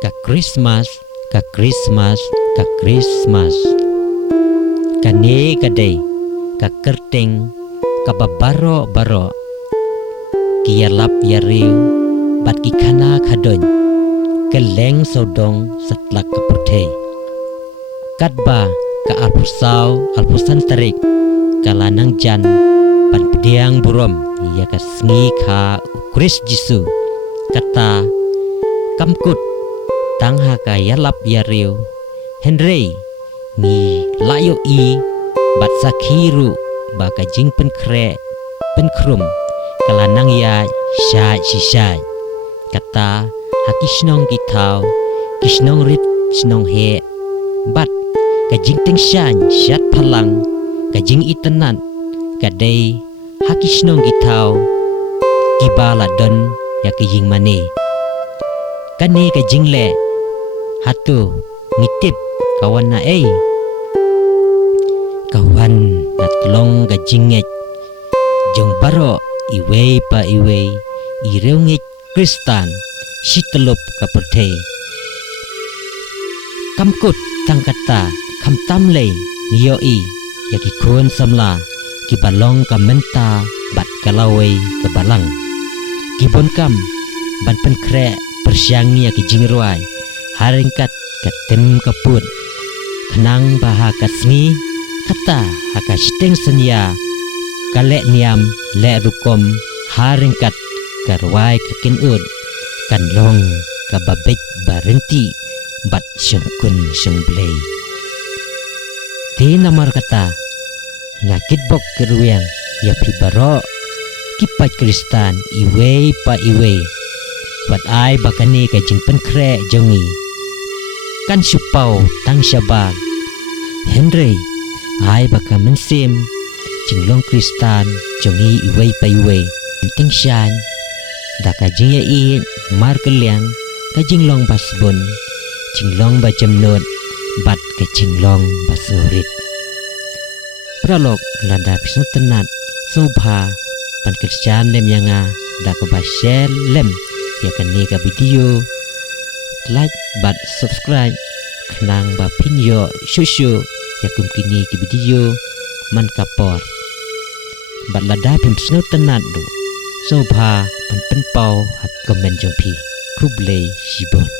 ka Christmas ka Christmas ka Christmas kane kadai ka kerteng ka babaro kialap yariu bat ki khana khadon keleng sodong satlak kapurthei katba ka alpusan tarik kalanang jan pan pediang burom ya ka sngi kha Kris Jisu kata kamkut tangha ka yalap yariu Henry ni layo i bat sakhiru ba ka jing pen krum kalanang ya sha kata hakisnong kitau kisnong rit snong he bat ka jing teng shan syat phalang ka jing itanan kadai hakisnong kitau kibala don ya ka jing mane kane ka jing le hatu ngitip kawan na kawan natlong ka jingek jong baro iwe pa iwe ireungit Kristan sitelup kapurthei kamkut tangkata kamtamle ngiyoi yaki kun samla kibalong kamenta bat kalawai kebalang kibon kam ban penkre persyangi yaki jingruai haringkat katem kaput kenang baha kasngi kata haka siteng senya kalek niam le rukom haringkat karwai kakinut kanlong kababek barenti bat syangkun syangblay ti namar kata ngakit bok keruang ya pibaro kipat Kristan iwe pa iwe wat ai bakani ka jing penkre jongi kan supau tang syabag Henry ai baka mensim jinglong Kristan jongi iwe pa iwe ting shan da ka jing ya i mar keliang ka jinglong basbon jinglong ba jamnot bat ka jinglong basurit pralog landa pisno tenat sobha pan Christian lem yanga da ka ba share lem ya kani ka video like bat subscribe khnang ba pinyo shushu ya kumkini ki video man kapor bat lada pisno tenat do sobha pan penpau hak komen jongpi kublei shibon